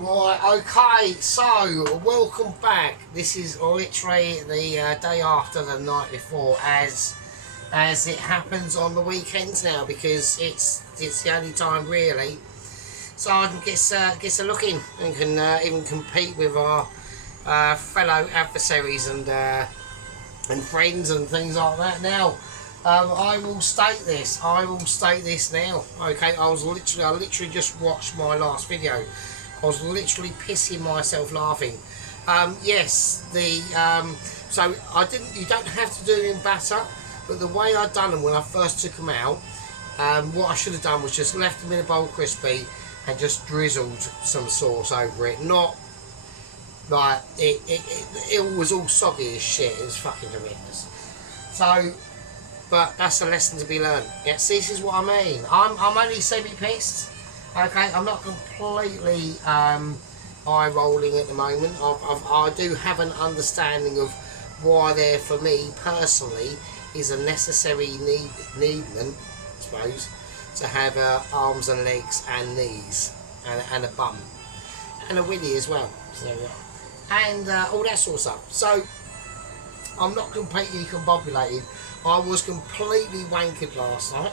Right, okay, so welcome back. This is literally the day after the night before, as it happens on the weekends now, because it's the only time really so I can get a look in and can even compete with our fellow adversaries and friends and things like that. Now, I will state this. Now. Okay, I literally just watched my last video. I was literally pissing myself laughing. Yes, so I didn't. You don't have to do them in batter, but the way I done them when I first took them out, what I should have done was just left them in a bowl crispy and just drizzled some sauce over it. Not like it was all soggy as shit. It was fucking horrendous. So, but that's a lesson to be learned. Yes, this is what I mean. I'm only semi-pissed. Okay, I'm not completely eye rolling at the moment. I do have an understanding of why there, for me personally, is a necessary needment, I suppose, to have arms and legs and knees and a bum and a willy as well. So there we are. And all that sort of stuff. So I'm not completely combobulated. I was completely wankered last night.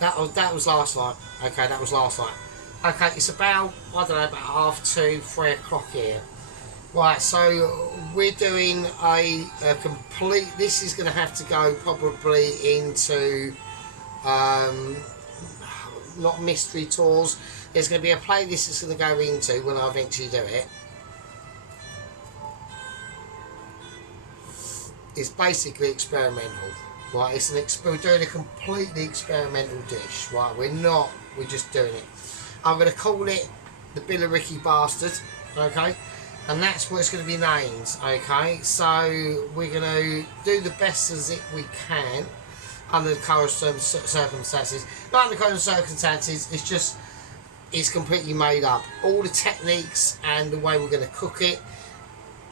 That was last night. Okay, that was last night. Okay, it's about, I don't know, about 2:30, 3 o'clock here. Right, so we're doing a complete, this is going to have to go probably into, not mystery tours. There's going to be a playlist that's going to go into when I eventually do it. It's basically experimental. Right, we're doing a completely experimental dish. Right, we're just doing it. I'm going to call it the Billericay Barstard, okay, and that's what it's going to be named, okay. So we're going to do the best as we can under the current circumstances. Not under the current circumstances, it's completely made up. All the techniques and the way we're going to cook it,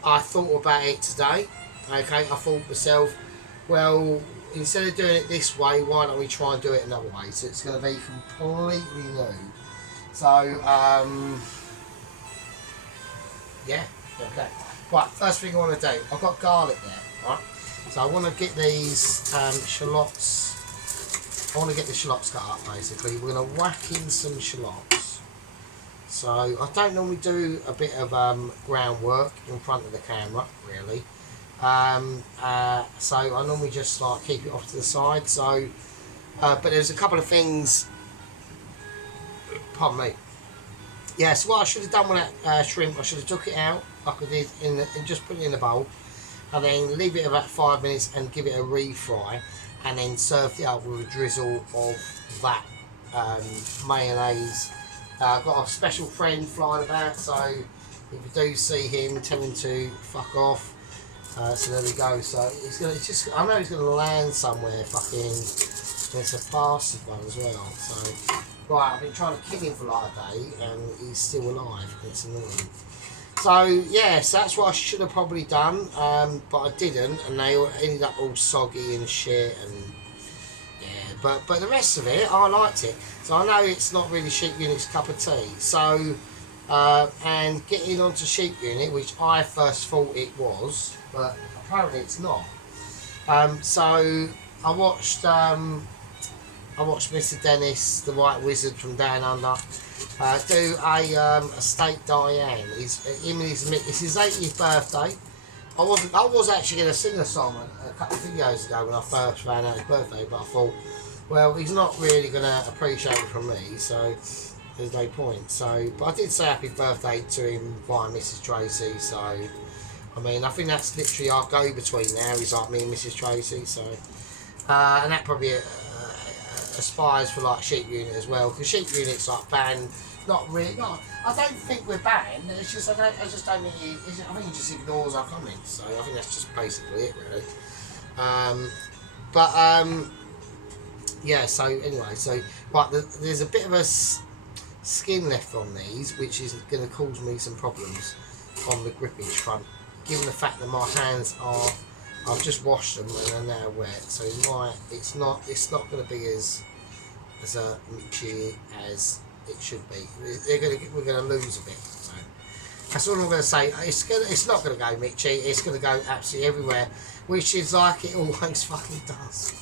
I thought about it today, okay. I thought to myself, well, instead of doing it this way, why don't we try and do it another way? So it's going to be completely new. So, yeah, okay. Right, first thing I want to do, I've got garlic there, right? So I want to get these shallots, I want to get the shallots cut up basically. We're going to whack in some shallots. So I don't normally do a bit of groundwork in front of the camera, really. So I normally just like keep it off to the side. So, but there's a couple of things. Pardon me. Yeah, so what I should have done with that shrimp, I should have took it out like I did and just put it in the bowl, and then leave it about 5 minutes and give it a refry, and then served it up with a drizzle of that mayonnaise. I've got a special friend flying about, so if you do see him, tell him to fuck off. So there we go. So I know he's gonna land somewhere. Fucking, there's a bastard one as well. So right, I've been trying to kill him for like a day, and he's still alive. It's annoying. So yes, that's what I should have probably done, but I didn't, and they ended up all soggy and shit. And yeah, but the rest of it, I liked it. So I know it's not really Sheep Unit's cup of tea. So and getting onto Sheep Unit, which I first thought it was, but apparently it's not. So I watched Mr. Dennis, the White Wizard from Down Under, do a steak Diane. It's his 80th birthday. I was actually going to sing a song a couple of videos ago when I first found out his birthday, but I thought, well, he's not really going to appreciate it from me, so there's no point. So, but I did say happy birthday to him via Mrs. Tracy. So, I mean, I think that's literally our go-between now. Is like me and Mrs. Tracy. So, and that probably aspires for like Sheep Unit as well, because Sheep Unit's like banned. Not really. Not. I don't think we're banned. It's just I just don't think I think he just ignores our comments. So I think that's just basically it, really. Yeah. So anyway, so right, there's a bit of a skin left on these, which is going to cause me some problems on the grippage front, given the fact that my hands are, I've just washed them and they're now wet, so it's not going to be as itchy as it should be. We're going to lose a bit. So That's all I'm going to say. It's not going to go Mitchy. It's going to go absolutely everywhere, which is like it always fucking does.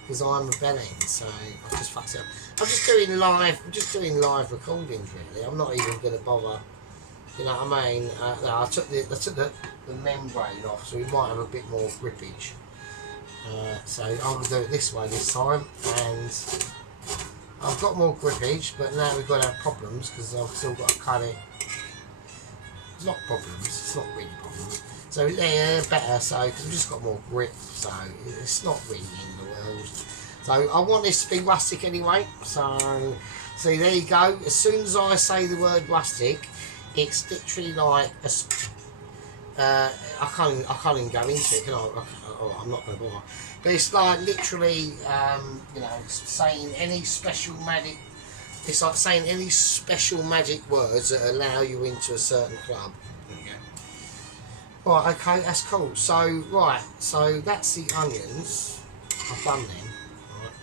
Because I'm rebelling, so I just fucked it up. I'm just doing live recordings really. I'm not even going to bother. You know what I mean? No, I took the membrane off, so we might have a bit more grippage. So I'm going to do it this way this time, and I've got more grippage, but now we've got to have problems because I've still got to cut it. It's not problems, it's not really problems. So yeah, better, so because we've just got more grip, so it's not really in the world. So I want this to be rustic anyway, so see there you go. As soon as I say the word rustic, it's literally like a, I can't even go into it, can I? Oh, I'm not going to bother. But it's like literally, you know, saying any special magic. It's like saying any special magic words that allow you into a certain club. There you go. Right, okay, that's cool. So, right, so that's the onions. I've done them. Right.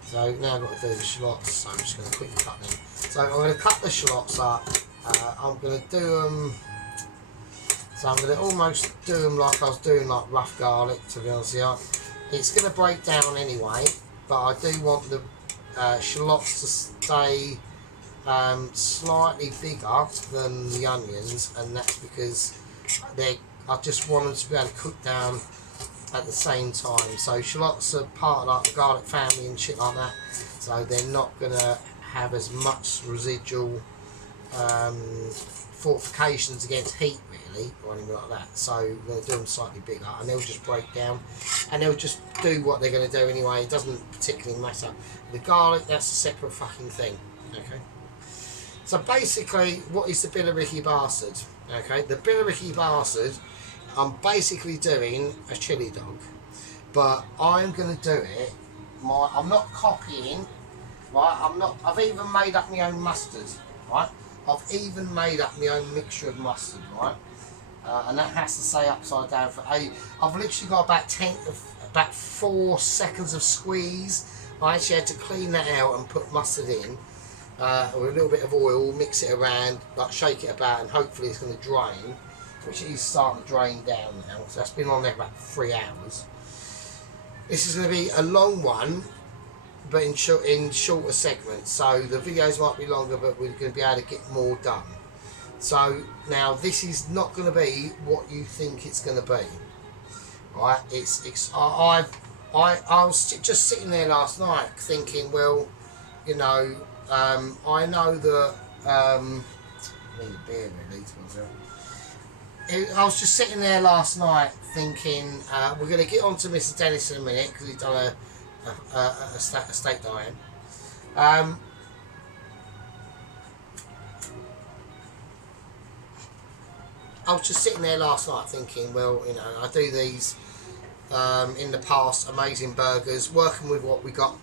So now I've got to do the shallots. So I'm just going to quickly cut them. So I'm going to cut the shallots up. I'm going to do them. So I'm going to almost do them like I was doing like rough garlic, to be honest with you. It's going to break down anyway, but I do want the shallots to stay slightly bigger than the onions, and that's because I just want them to be able to cook down at the same time. So shallots are part of like the garlic family and shit like that, so they're not going to have as much residual fortifications against heat really, or anything like that. So we're going to do them slightly bigger, and they'll just break down, and they'll just do what they're going to do anyway. It doesn't particularly matter. The garlic, that's a separate fucking thing. Okay. So basically, what is the Billericay Bastard? Okay, the Billericay Bastard, I'm basically doing a chili dog, but I'm going to do it. I'm not copying. Right, I've even made up my own mustard. Right. I've even made up my own mixture of mustard, right? And that has to stay upside down for I've literally got about 4 seconds of squeeze. I actually had to clean that out and put mustard in with a little bit of oil, mix it around, like shake it about, and hopefully it's going to drain, which is starting to drain down now. So that's been on there about 3 hours. This is going to be a long one, but in shorter segments, so the videos might be longer, but we're going to be able to get more done. So now this is not going to be what you think it's going to be, right? I was just sitting there last night thinking, well, you know, I know that I need a beer really to myself. I was just sitting there last night thinking, we're going to get on to Mr. Dennis in a minute because he's done a steak diet. I was just sitting there last night thinking, well, you know, I do these in the past, amazing burgers, working with what we got,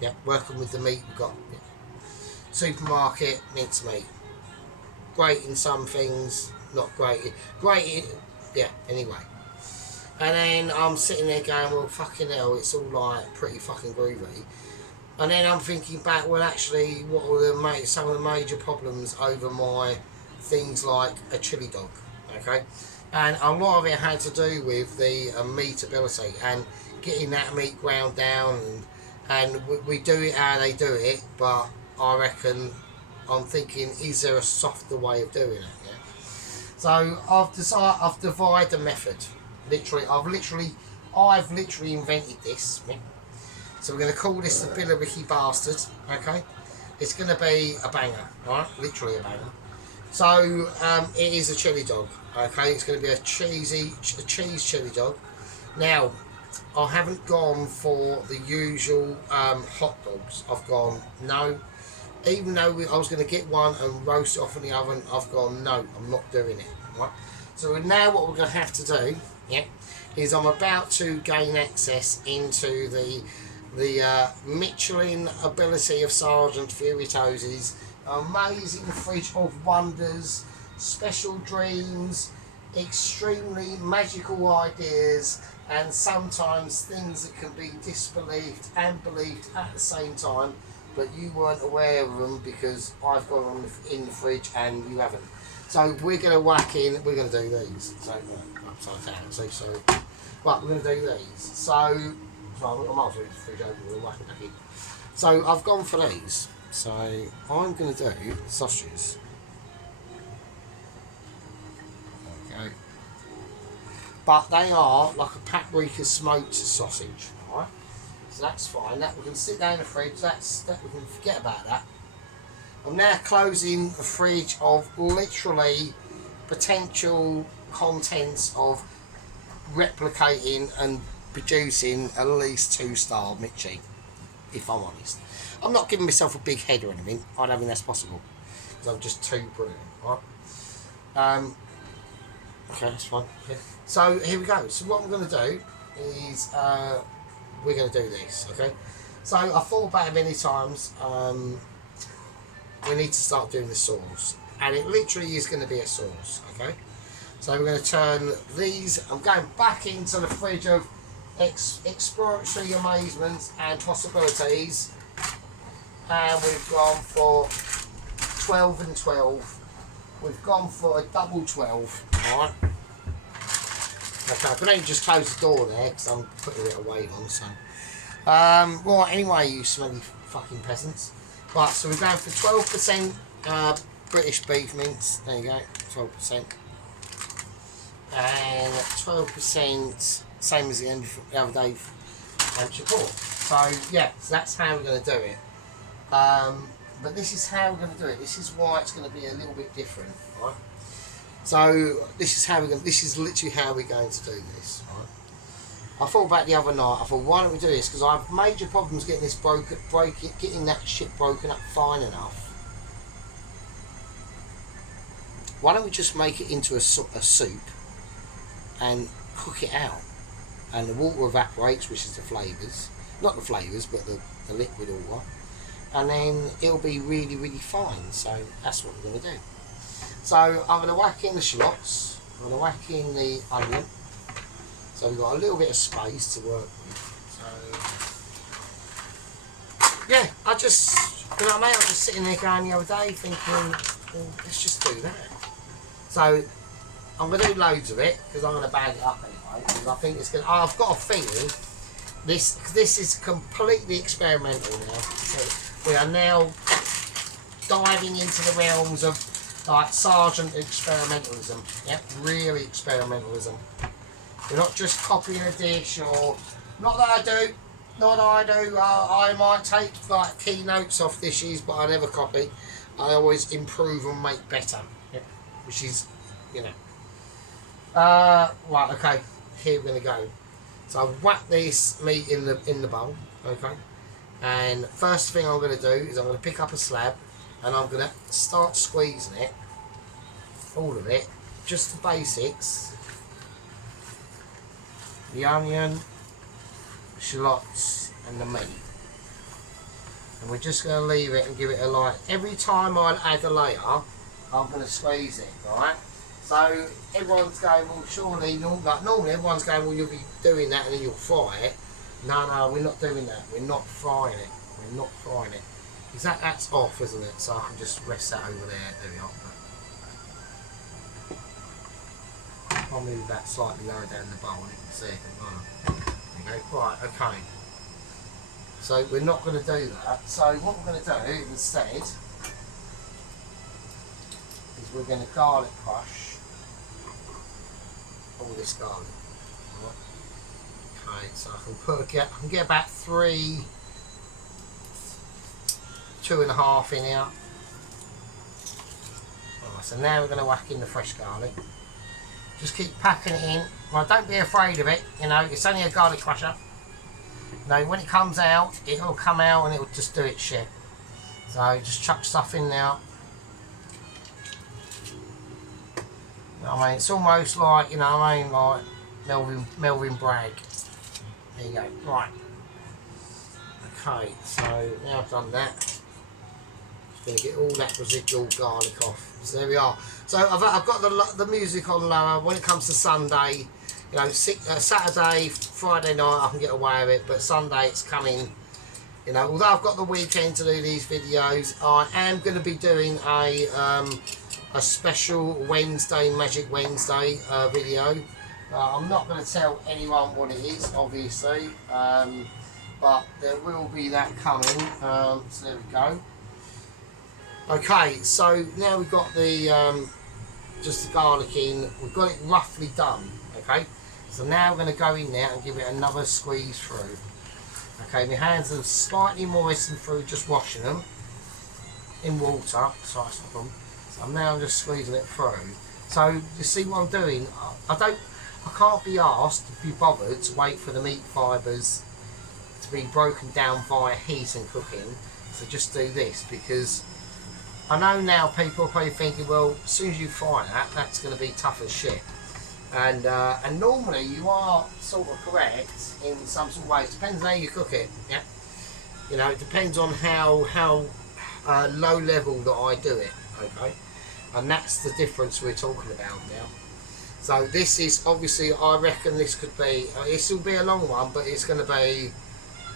yeah, working with the meat we got, yeah. Supermarket, mincemeat. Great in some things, not great. Yeah, anyway. And then I'm sitting there going, well, fucking hell, it's all like pretty fucking groovy. And then I'm thinking back, well, actually, what were some of the major problems over my things like a chili dog, okay? And a lot of it had to do with the meat ability and getting that meat ground down, and we do it how they do it, but I reckon, I'm thinking, is there a softer way of doing it, yeah? So I've devised a method. I've literally invented this. Yeah? So we're going to call this the Billericay Bastard, okay? It's going to be a banger, right? Literally a banger. So it is a chili dog, okay? It's going to be a cheese chili dog. Now, I haven't gone for the usual hot dogs. I've gone, no. Even though I was going to get one and roast it off in the oven, I've gone, no, I'm not doing it, right? So now what we're going to have to do, yeah, is I'm about to gain access into the Michelin ability of Sergeant Furito's amazing fridge of wonders, special dreams, extremely magical ideas, and sometimes things that can be disbelieved and believed at the same time, but you weren't aware of them because I've got them in the fridge and you haven't. So we're going to whack in, we're going to do these. So, upside down, see, so, right, we're going to do these. So I might as well use the fridge open, we'll whack it back in. So I've gone for these. So I'm going to do sausages. Okay. But they are like a paprika smoked sausage, right? So that's fine. That we can sit down in the fridge. That we can forget about that. I'm now closing the fridge of literally potential contents of replicating and producing at least 2-star Mitchie, if I'm honest. I'm not giving myself a big head or anything. I don't think that's possible because I'm just too brilliant, right? Okay, that's fine. Yeah. So here we go. So what I'm going to do is we're going to do this, okay? So I thought about it many times. We need to start doing the sauce, and it literally is going to be a sauce, okay? So we're going to turn these. I'm going back into the fridge of exploratory amazements and possibilities, and we've gone for 12 and 12. We've gone for a double 12, alright? Okay, I can only just close the door there because I'm putting it away on, so. Right, anyway, you smelly fucking peasants. Right, so we're going for 12% British beef mince. There you go, 12%. And 12%, same as the other day, Hampshire pork. So, yeah, so that's how we're going to do it. But this is how we're going to do it. This is why it's going to be a little bit different, right? So this is how we're going. This is literally how we're going to do this, right? I thought about the other night. I thought, why don't we do this? Because I have major problems getting this getting that shit broken up fine enough. Why don't we just make it into a soup and cook it out, and the water evaporates, which is the flavours, not the flavours, but the liquid water. And then it'll be really, really fine. So that's what we're going to do. So I'm going to whack in the shallots, I'm going to whack in the onion. So we've got a little bit of space to work with. So yeah, I just, you know what I mean? I was just sitting there going the other day thinking, well, let's just do that. So I'm going to do loads of it because I'm going to bag it up anyway. Because I think it's going to, I've got a feeling this is completely experimental now. So we are now diving into the realms of like Sergeant experimentalism. Yep, really experimentalism. We're not just copying a dish, or not that I do. I might take like keynotes off dishes, but I never copy. I always improve and make better. Yep. Which is, you know. Right, okay. Here we're gonna go. So I've whacked this meat in the bowl, okay. And first thing I'm gonna do is I'm gonna pick up a slab, and I'm gonna start squeezing it, all of it, just the basics. The onion, the shallots, and the meat. And we're just going to leave it and give it a light. Every time I add a layer, I'm going to squeeze it, right? So everyone's going, well, surely, like normally everyone's going, well, you'll be doing that and then you'll fry it. No, we're not doing that. We're not frying it. We're not frying it. Because that's off, isn't it? So I can just rest that over there. There we are. I'll move that slightly lower down the bowl and you can see it as well. There you go. Right, okay. So we're not going to do that. So what we're going to do instead is we're going to garlic crush all this garlic. Right. Okay, so I can get about 2.5 in here. Right, so now we're going to whack in the fresh garlic. Just keep packing it in. Well, don't be afraid of it. You know, it's only a garlic crusher. You know, when it comes out, it'll come out and it'll just do its shit. So just chuck stuff in there. You know what I mean? It's almost like, you know what I mean, like Melvin Bragg. There you go. Right. Okay, so now I've done that. Just going to get all that residual garlic off. So there we are. So I've got the music on lower. When it comes to Sunday, you know, Saturday, Friday night I can get away with it, but Sunday it's coming You know, although I've got the weekend to do these videos, I am going to be doing a special Wednesday, Magic Wednesday video. I'm not going to tell anyone what it is, obviously, but there will be that coming. So there we go. Okay, so now we've got the just the garlic in. We've got it roughly done. Okay, so now we're going to go in there and give it another squeeze through. Okay, my hands are slightly moistened through just washing them in water, so that's not a problem. So I'm just squeezing it through. So you see what I'm doing? I can't be asked to be bothered to wait for the meat fibres to be broken down via heat and cooking. So just do this, because I know now people are probably thinking, well, as soon as you fry that, that's going to be tough as shit. And normally you are sort of correct in some sort of ways. Depends on how you cook it. Yeah, you know, it depends on how low level that I do it. Okay, and that's the difference we're talking about now. So this is obviously, I reckon this could be. This will be a long one, but it's going to be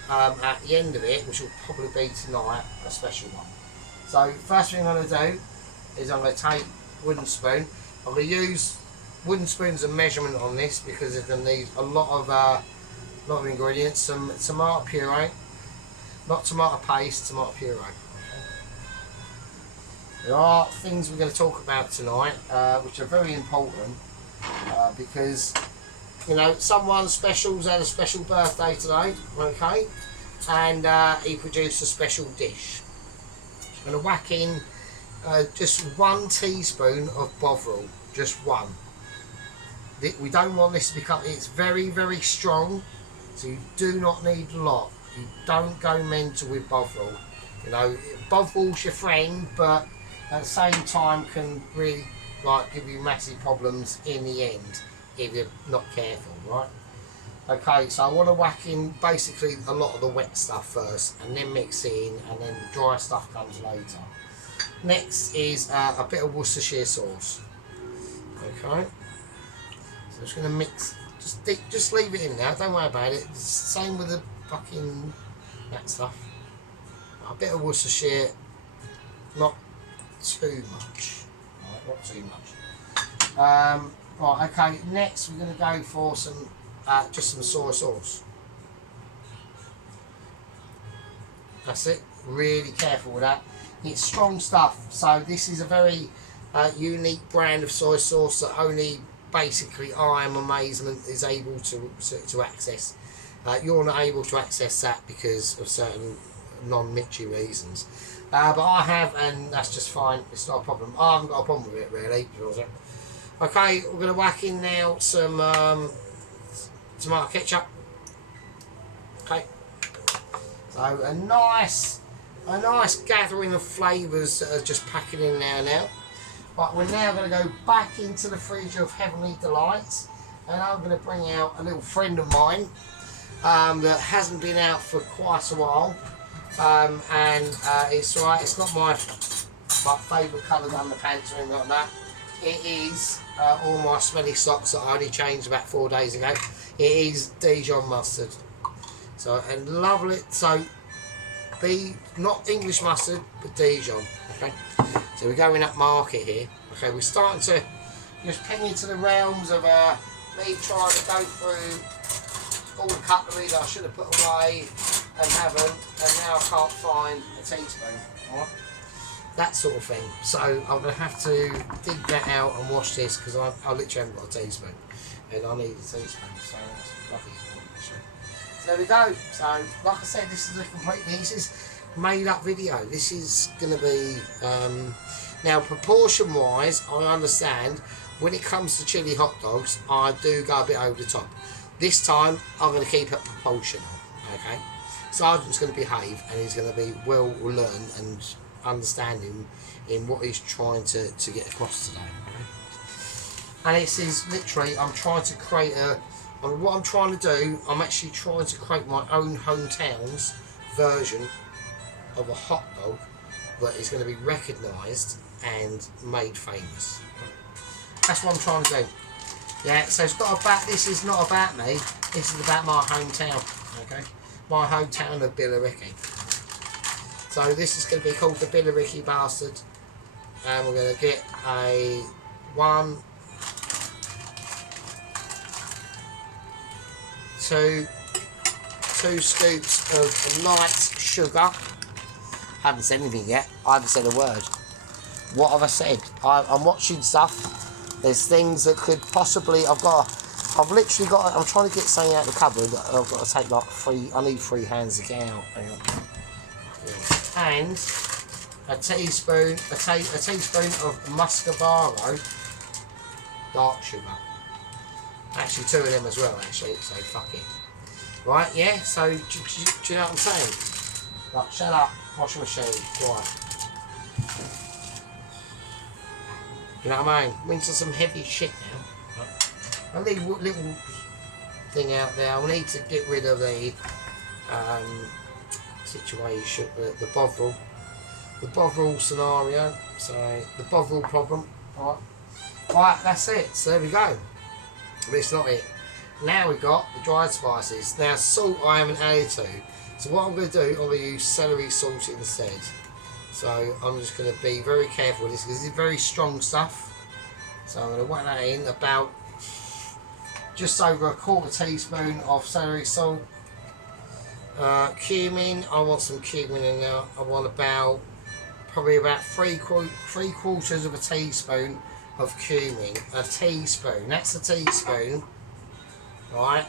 at the end of it, which will probably be tonight, a special one. So first thing I'm going to do is I'm going to take wooden spoon. I'm going to use wooden spoons of measurement on this because it's going to need a lot of ingredients. Some tomato puree, not tomato paste, tomato puree. Okay. There are things we're going to talk about tonight, which are very important because, you know, someone special's had a special birthday today, okay, and he produced a special dish. I'm going to whack in just 1 teaspoon of Bovril, just one. We don't want this to become, it's very, very strong, so you do not need a lot. You don't go mental with Bovril. You know, Bovril's your friend, but at the same time can really like give you massive problems in the end if you're not careful, right? Okay, so I want to whack in basically a lot of the wet stuff first, and then mix it in, and then the dry stuff comes later. Next is a bit of Worcestershire sauce. Okay. I'm just going to mix, just leave it in there, don't worry about it. Same with the fucking that stuff. A bit of Worcestershire, not too much. Right, not too much. Right, okay, next we're going to go for some, just some soy sauce. That's it, really careful with that. It's strong stuff, so this is a very unique brand of soy sauce that only basically I am amazement is able to access. You're not able to access that because of certain non-Mitchy reasons, but I have, and that's just fine. It's not a problem. I haven't got a problem with it really. Okay, we're going to whack in now some tomato ketchup. Okay, so a nice gathering of flavours that are just packing in there now. But we're now going to go back into the fridge of Heavenly Delights, and I'm going to bring out a little friend of mine that hasn't been out for quite a while, and it's right, it's not my favourite colour underpants or anything like that. It is all my smelly socks that I only changed about 4 days ago. It is Dijon mustard. So, and lovely, so be not English mustard, but Dijon. Okay. So we're going up market here. Okay, we're starting to just ping into the realms of me trying to go through all the cutlery that I should have put away and haven't, and now I can't find a teaspoon. Alright? That sort of thing. So I'm going to have to dig that out and wash this because I literally haven't got a teaspoon, and I need a teaspoon. So that's lucky. So there we go. So like I said, this is a made up video. This is going to be now proportion wise, I understand when it comes to chili hot dogs I do go a bit over the top. This time I'm going to keep it proportional. Okay, Sergeant's going to behave and he's going to be well learned and understanding in what he's trying to get across today. Okay? And this is literally, I'm trying to create what I'm trying to do, I'm actually trying to create my own hometown's version of a hot dog that is going to be recognised and made famous. That's what I'm trying to do. Yeah, so it's not about, this is not about me, this is about my hometown, okay? My hometown of Billericay. So this is going to be called the Billericay Barstard, and we're going to get a 2 scoops of light sugar. Haven't said anything yet. I haven't said a word. What have I said? I'm watching stuff. There's things that could possibly. I'm trying to get something out of the cupboard. I've got to take like 3. I need 3 hands to get out. Hang on. And a teaspoon of muscovado dark sugar. Actually, 2 of them as well. Actually, so fuck it. Right? Yeah. So do you know what I'm saying? Right. Shut up. Washing machine. Right. You know what I mean? We're into some heavy shit now. Right. A little thing out there. I need to get rid of the situation, the Bovril scenario. So the Bovril problem. Right, that's it. So there we go. But it's not it. Now we've got the dried spices. Now salt I haven't added to. So what I'm going to do, I'm going to use celery salt instead. So I'm just going to be very careful with this because it's very strong stuff. So I'm going to whack that in, about just over 1/4 teaspoon of celery salt. Cumin, I want some cumin in there. I want probably about 3/4 of a teaspoon of cumin. A teaspoon, that's a teaspoon, right?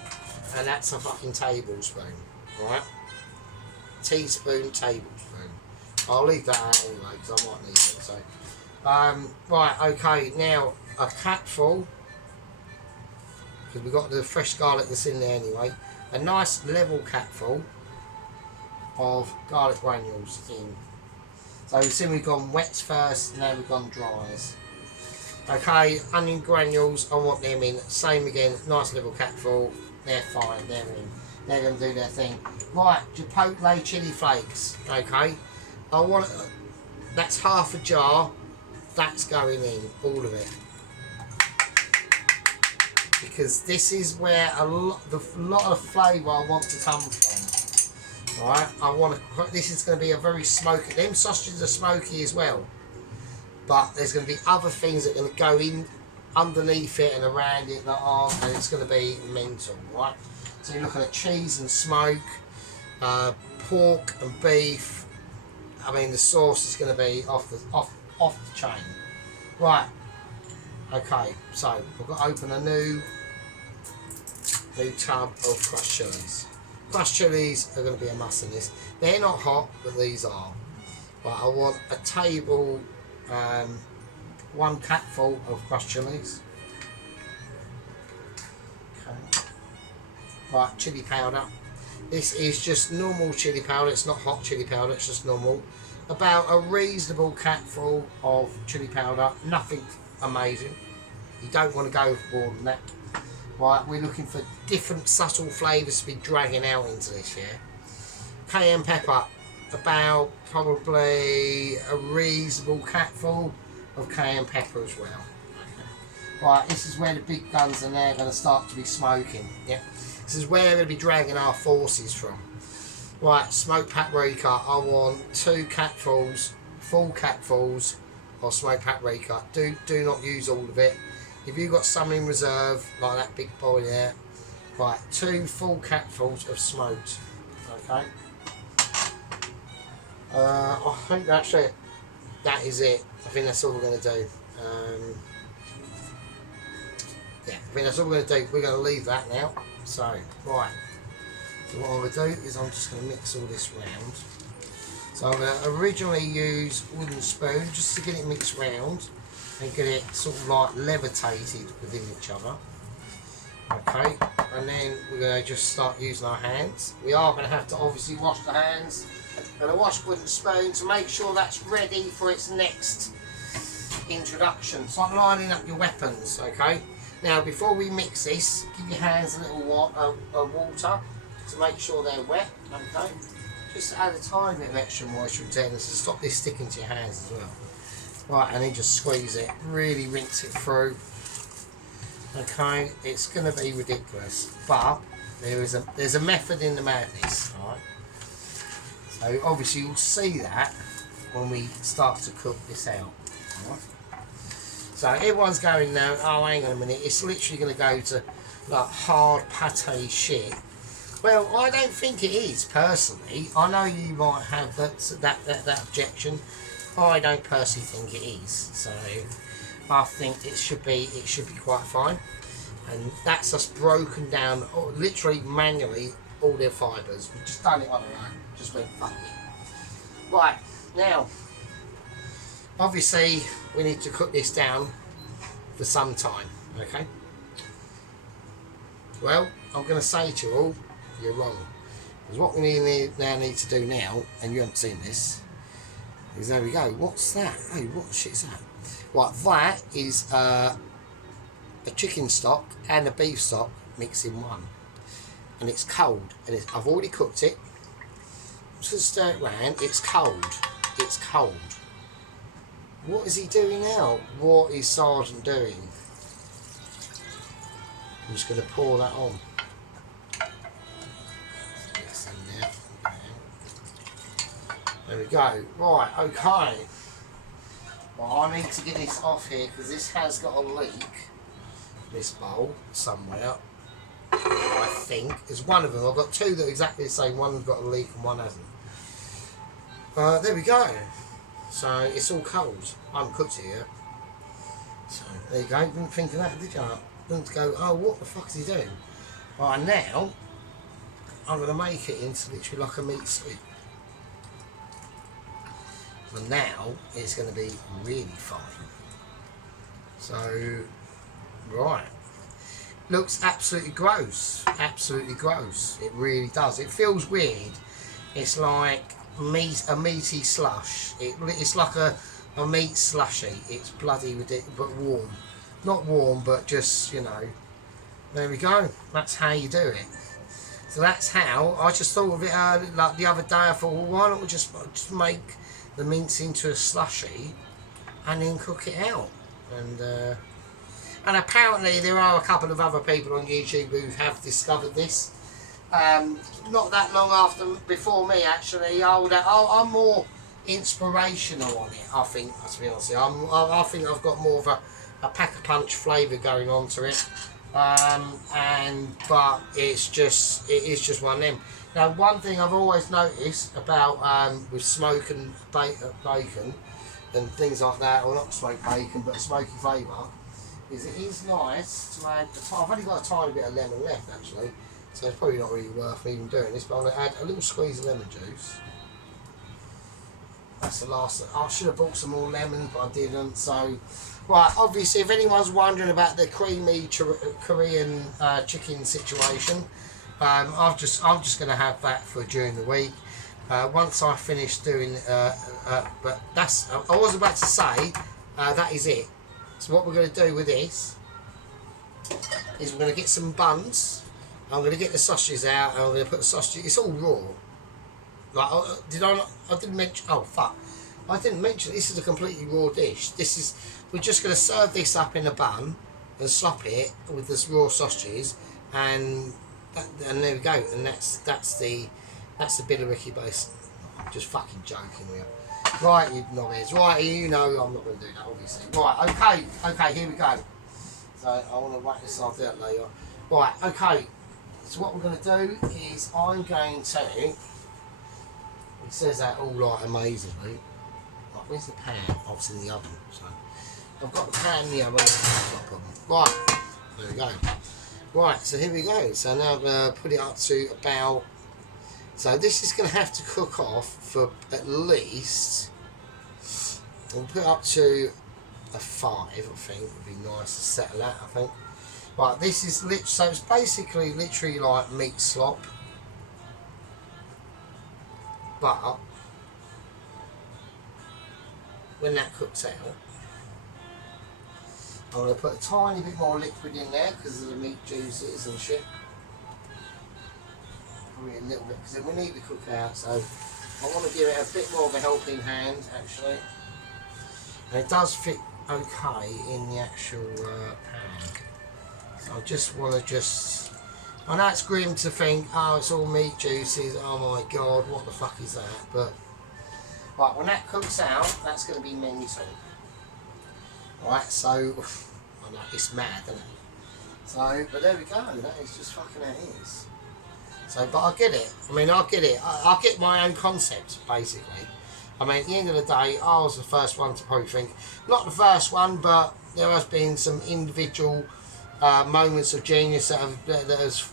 And that's a fucking tablespoon, right? Teaspoon, tablespoon. I'll leave that out anyway because I might need it. So, right, okay. Now a capful, because we've got the fresh garlic that's in there anyway. A nice level capful of garlic granules in. So we've seen we've gone wets first, now we've gone dries. Okay, onion granules, I want them in. Same again, nice level capful. They're fine, they're in. They're going to do their thing. Right, chipotle chili flakes. Okay, that's half a jar. That's going in, all of it. Because this is where a lot of flavour I want to come from. Right, this is going to be a very smoky. Them sausages are smoky as well, but there's going to be other things that are going to go in underneath it and around it that aren't, and it's going to be mental, right? So you're looking at cheese and smoke, pork and beef. I mean, the sauce is going to be off the chain, right? Okay, so I've got to open a new tub of crushed chilies. Crushed chilies are going to be a must in this. They're not hot, but these are. Right, I want a table, 1 capful of crushed chilies. Okay. Right, chili powder. This is just normal chili powder. It's not hot chili powder. It's just normal. About a reasonable capful of chili powder. Nothing amazing. You don't want to go more than that. Right, we're looking for different subtle flavours to be dragging out into this, yeah. Cayenne pepper, about probably a reasonable capful of cayenne pepper as well. Okay. Right, this is where the big guns are now going to start to be smoking. Yeah, this is where we're going to be dragging our forces from. Right, smoked paprika. I want 2 capfuls, full capfuls of smoked paprika. Do not use all of it. If you've got some in reserve, like that big boy there, right, 2 full capfuls of smoked. Okay. I think that's it. That is it. I think that's all we're going to do. Yeah, I think that's all we're going to do. We're going to leave that now. So, right. So what I'm going to do is I'm just going to mix all this round. So I'm going to originally use wooden spoon just to get it mixed round and get it sort of like levitated within each other. Okay, and then we're going to just start using our hands. We are going to have to obviously wash the hands. Going to wash wooden spoon to make sure that's ready for its next introduction. So I'm lining up your weapons, okay? Now before we mix this, give your hands a little water to make sure they're wet, okay? Just add a tiny bit of extra moisture to stop this sticking to your hands as well. Right, and then just squeeze it, really rinse it through. Okay, it's going to be ridiculous, but there's a method in the madness, alright? So obviously you'll see that when we start to cook this out. Right? So everyone's going now, oh hang on a minute, it's literally going to go to like hard pate shit. Well, I don't think it is personally. I know you might have that objection. I don't personally think it is. So I think it should be quite fine. And that's us broken down literally manually all their fibres. We've just done it on our own. Just went fuck it. Right, now obviously we need to cook this down for some time, okay? Well, I'm going to say to you all, you're wrong. Because what we need to do now, and you haven't seen this, is there we go. What's that? Hey, what shit is that? Right, that is a chicken stock and a beef stock mixed in one. And it's cold. And I've already cooked it. Just stir it round. It's cold. It's cold. What is he doing now? What is Sergeant doing? I'm just going to pour that on. Yes, in there. There we go. Right, okay. Well, I need to get this off here because this has got a leak. This bowl somewhere. I think. There's one of them. I've got two that are exactly the same. One's got a leak and one hasn't. There we go. So it's all cold. I haven't cooked it yet. So there you go. Didn't think of that, did you? Didn't go, oh, what the fuck is he doing? Right, now I'm going to make it into literally like a meat soup. And now it's going to be really fine. So, right. Looks absolutely gross. Absolutely gross. It really does. It feels weird. It's like a meaty slush. It's like a meat slushy. It's bloody ridiculous, but warm. Not warm, but just, you know. There we go. That's how you do it. So that's how. I just thought of it like the other day. I thought, well, why don't we just make the mince into a slushy and then cook it out. And apparently there are a couple of other people on YouTube who have discovered this. Not that long before me actually. I'm more inspirational on it, I think, to be honest. I think I've got more of a pack-a-punch flavour going on to it. But it is just one of them. Now, one thing I've always noticed about with smoking bacon and things like that, or not smoked bacon, but smoky flavour, is it is nice to add. I've only got a tiny bit of lemon left actually, so it's probably not really worth me even doing this. But I'm going to add a little squeeze of lemon juice. That's the last. I should have bought some more lemon, but I didn't. So, right, obviously, if anyone's wondering about the creamy Korean chicken situation, I'm just going to have that for during the week. Once I finish doing, but that's. I was about to say that is it. So what we're going to do with this is we're going to get some buns. I'm going to get the sausages out, and I'm going to put the sausage. It's all raw. Like, I didn't mention. Oh fuck! I didn't mention this is a completely raw dish. We're just going to serve this up in a bun and slop it with this raw sausages, and there we go. And that's the Billericay base. I'm just fucking joking with you. Right, you knobheads. Right, you know I'm not going to do that, obviously. Right, okay, here we go. So I want to whack this off there later. Right, okay. So what we're going to do is I'm going to. It says that all like amazingly. Like, where's the pan? Obviously in the oven. So I've got the pan in the oven. That's not a problem. Right, there we go. Right, so here we go. So now I'm going to put it up to about. So this is going to have to cook off for at least. We'll put it up to a 5. I think would be nice to settle that. I think. Right, this is so it's basically literally like meat slop. But when that cooks out, I'm going to put a tiny bit more liquid in there because of the meat juices and shit. Probably a little bit because then we need to cook out. So I want to give it a bit more of a helping hand actually. And it does fit okay in the actual pan. So I just want to I know it's grim to think, oh, it's all meat juices, oh my god, what the fuck is that? But, right, when that cooks out, that's going to be mental. Right, so, I know, it's mad, isn't it? So, but there we go, that is just fucking how it is. So, but I get it. I mean, I get it. I get my own concept, basically. I mean, at the end of the day, I was the first one to probably think, not the first one, but there has been some individual moments of genius that has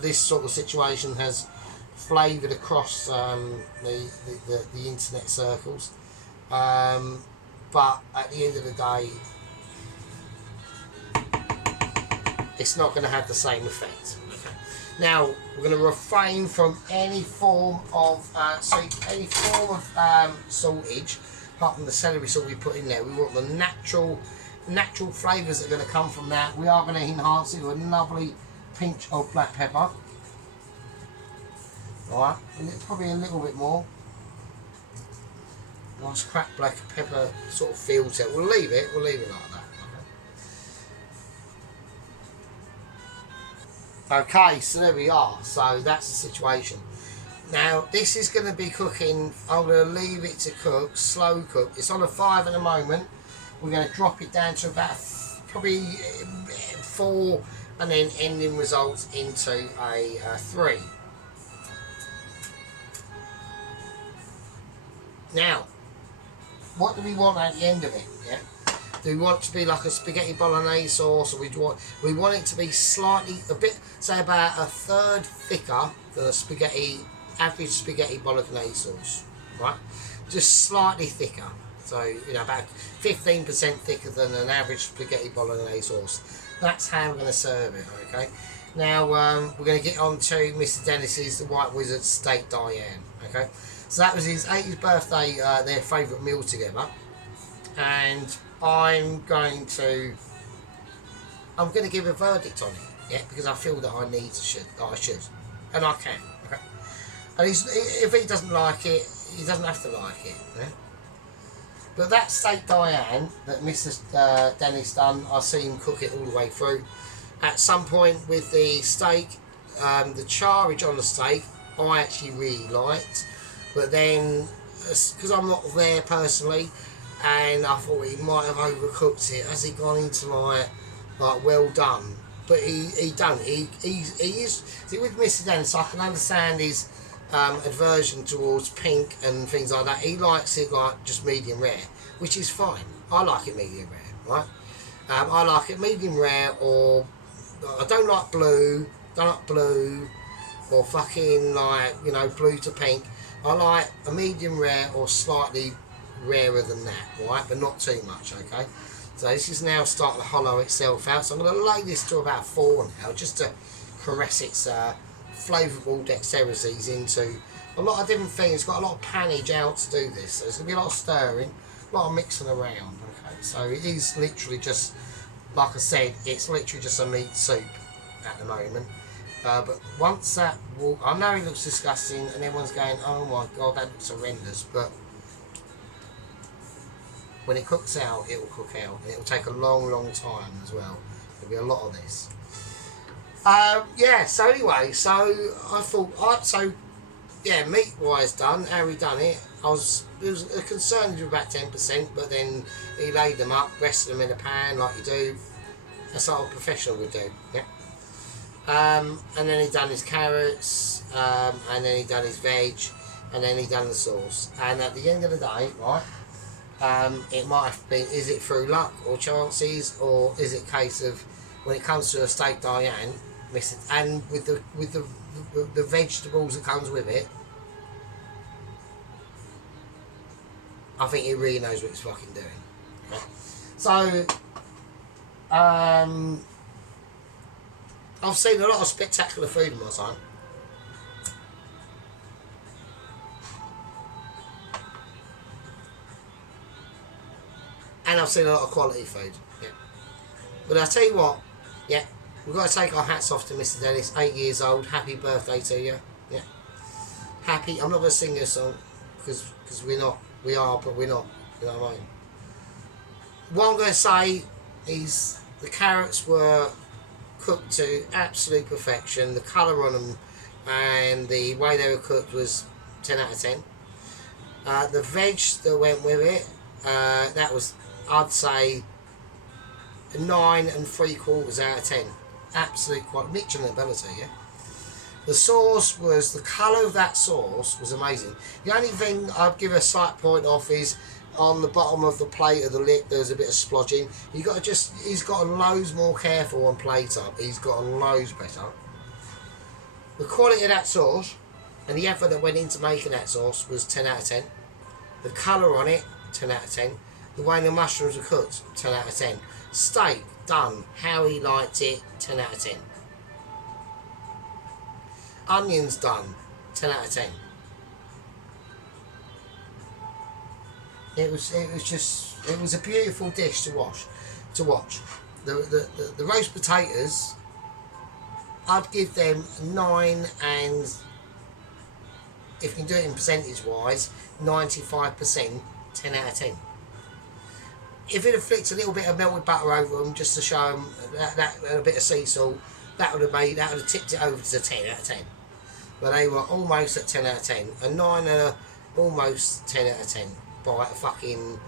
this sort of situation has flavoured across the internet circles. But at the end of the day, it's not going to have the same effect. Okay. Now we're going to refrain from any form of saltage, apart from the celery salt we put in there. We want the natural flavours that are going to come from that. We are going to enhance it with a lovely pinch of black pepper. Alright, and probably a little bit more. Nice cracked black pepper sort of feel to it. We'll leave it like that. Okay, so there we are. So that's the situation. Now this is going to be cooking. I'm going to leave it to cook, slow cook. It's on a 5 at the moment. We're going to drop it down to about probably 4, and then ending results into a 3. Now, what do we want at the end of it? Yeah. Do we want it to be like a spaghetti bolognese sauce, or we want it to be slightly a bit, say about a third thicker than a average spaghetti bolognese sauce, right? Just slightly thicker. So, you know, about 15% thicker than an average spaghetti bolognese sauce. That's how we're going to serve it, okay? Now, we're going to get on to Mr. Dennis's The White Wizard Steak Diane, okay? So that was his 80th birthday, their favourite meal together. And I'm going to give a verdict on it, yeah, because I feel that I should, and I can, okay? And if he doesn't like it, he doesn't have to like it, yeah? But that steak Diane that Mr. Dennis done, I see him cook it all the way through. At some point with the steak, the charage on the steak, I actually really liked. But then, because I'm not there personally, and I thought he might have overcooked it, has he gone into like well done? But he don't. He is. See, with Mr. Dennis, I can understand his aversion towards pink and things like that. He likes it like just medium rare, which is fine. I like it medium rare, right? I like it medium rare, or I don't like blue. Don't like blue, or fucking like, you know, blue to pink. I like a medium rare or slightly rarer than that, right? But not too much, okay? So this is now starting to hollow itself out. So I'm going to lay this to about 4 now, just to caress its flavourable dexterities into a lot of different things. It's got a lot of panage out to do this. So there's going to be a lot of stirring, a lot of mixing around, okay? So it is literally just, like I said, it's literally just a meat soup at the moment. But once that, I know it looks disgusting and everyone's going, oh my god, that looks horrendous, but when it cooks out, it will cook out, and it will take a long time as well. There'll be a lot of this. Yeah, so anyway, so I thought, yeah, meat-wise done, how he done it, it was a concern of about 10%, but then he laid them up, rested them in a pan like you do. That's what a professional would do, yeah. And then he done his carrots, and then he done his veg, and then he done the sauce. And at the end of the day, right, it might have been, is it through luck or chances, or is it a case of when it comes to a steak Diane, and with the vegetables that comes with it, I think he really knows what he's fucking doing. Right? So, I've seen a lot of spectacular food in my time. And I've seen a lot of quality food. Yeah. But I'll tell you what, yeah, we've got to take our hats off to Mr. Dennis, 8 years old. Happy birthday to you. Yeah. Happy. I'm not going to sing your song because we're not. We are, but we're not. You know what I mean? What I'm going to say is the carrots were cooked to absolute perfection. The colour on them and the way they were cooked was 10 out of 10. The veg that went with it, that was, I'd say, 9.75 out of 10. Absolute quite Michelin ability, yeah. The sauce was, the colour of that sauce was amazing. The only thing I'd give a slight point off is on the bottom of the plate of the lip there's a bit of splodging. You got to just, he's got to loads more careful on plate up. He's got to loads better. The quality of that sauce and the effort that went into making that sauce was 10 out of 10. The colour on it, 10 out of 10. The way the mushrooms are cooked, 10 out of 10. Steak, done how he liked it, 10 out of 10. Onions done, 10 out of 10. It was a beautiful dish to watch. The roast potatoes, I'd give them 9, and if you can do it in percentage wise, 95%, 10 out of 10. If it had flicked a little bit of melted butter over them just to show them that a bit of sea salt, that would have tipped it over to 10 out of 10. But they were almost at 10 out of 10, and 9 are almost 10 out of 10 by a fucking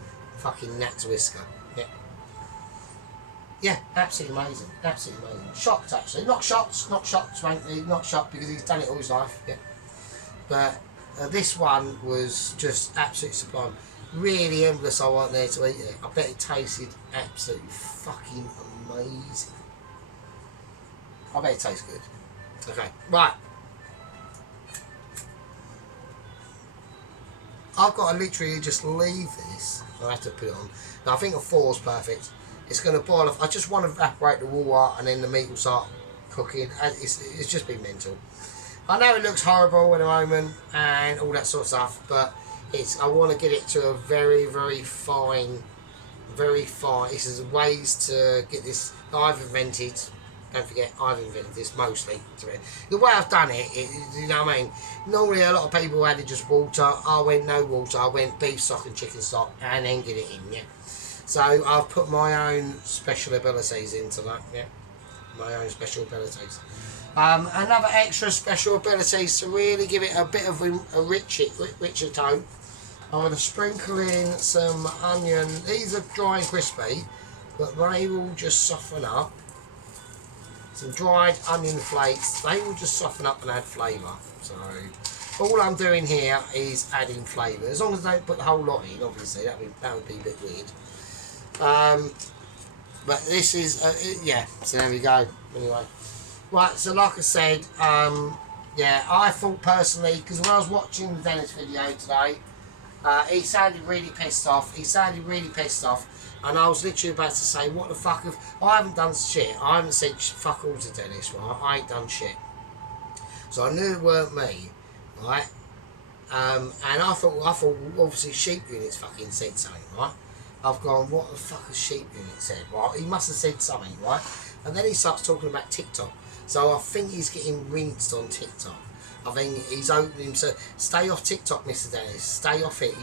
gnat's whisker. Yeah, absolutely amazing, absolutely amazing. Shocked actually, not shocked, frankly, not shocked because he's done it all his life. Yeah, but this one was just absolutely sublime. Really endless. I wasn't there to eat it. I bet it tasted absolutely fucking amazing. I bet it tastes good. Okay, right. I've got to literally just leave this. I have to put it on. Now I think a 4 is perfect. It's going to boil off. I just want to evaporate the water and then the meat will start cooking. It's just been mental. I know it looks horrible at the moment and all that sort of stuff, but I want to get it to a very, very fine. This is ways to get this I've invented. Don't forget, I've invented this mostly. The way I've done it, you know what I mean? Normally a lot of people had it just water. I went no water. I went beef stock and chicken stock and then get it in, yeah. So I've put my own special abilities into that, yeah. My own special abilities. Another extra special abilities to really give it a bit of a richer tone. I'm going to sprinkle in some onion. These are dry and crispy, but they will just soften up. Some dried onion flakes, they will just soften up and add flavour. So all I'm doing here is adding flavour. As long as I don't put the whole lot in, obviously that would be a bit weird. But this is yeah. So there we go. Anyway, right. So like I said, yeah, I thought personally, because when I was watching Dennis' video today, he sounded really pissed off. And I was literally about to say, what the fuck I haven't done shit. I haven't said fuck all to Dennis, right? I ain't done shit. So I knew it weren't me, right? And I thought obviously Sheep Unit's fucking said something, right? I've gone, what the fuck has Sheep Unit said, right? He must have said something, right? And then he starts talking about TikTok. So I think he's getting rinsed on TikTok. I think he's opening, so stay off TikTok, Mr. Dennis. Stay off it.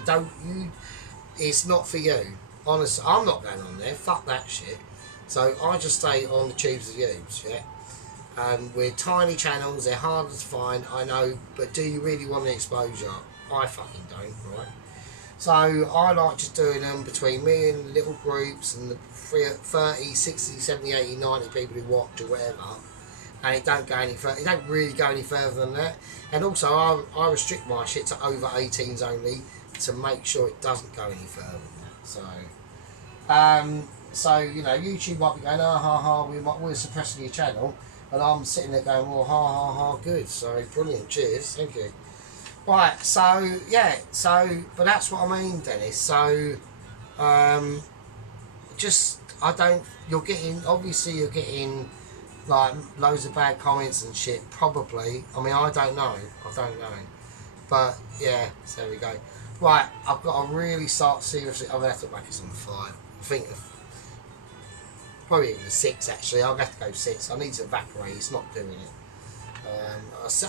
It's not for you. Honestly, I'm not going on there. Fuck that shit. So I just stay on the tubes of Ubes, yeah. We're tiny channels. They're harder to find. I know, but do you really want the exposure? I fucking don't, right? So I like just doing them between me and little groups and the 30, 60, 70, 80, 90 people who watch or whatever. And it don't go any further. It don't really go any further than that. And also, I restrict my shit to over 18s only to make sure it doesn't go any further than that. So you know, YouTube might be going, oh, ha ha, we're suppressing your channel, and I'm sitting there going, well, ha ha ha, good. So brilliant, cheers, thank you. Right, so yeah, but that's what I mean, Dennis. So you're getting like loads of bad comments and shit, probably. I mean, I don't know, but yeah, so there we go. Right, I've got to really start seriously. I'm going to have to whack this on the 5. I think probably even a 6 actually. I'll have to go 6. I need to evaporate. It's not doing it.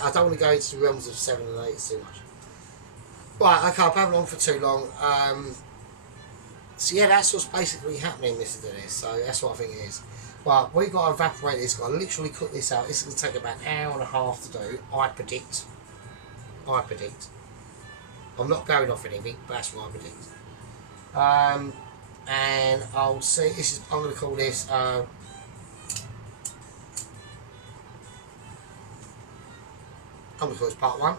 I don't want to go into the realms of 7 and 8. It's too much. Right, okay, I've been on for too long. So yeah, that's what's basically happening, Mr. Dennis. So that's what I think it is. But we've got to evaporate this, got to literally cook this out. This is going to take about an hour and a half to do, I predict. I'm not going off anything, but that's what I predict. And I'll see, I'm going to call this, I'm going to call this part 1.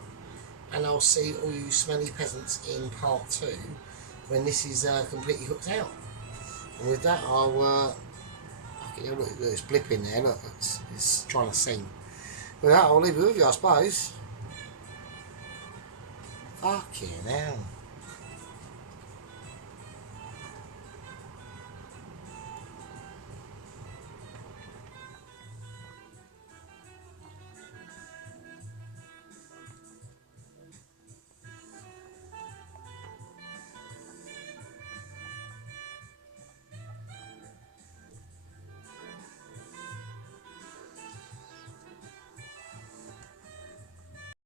And I'll see all you smelly peasants in part 2 when this is completely cooked out. And with that, look at this blip in there, look, it's trying to sing. With that, I'll leave it with you, I suppose. Fucking hell.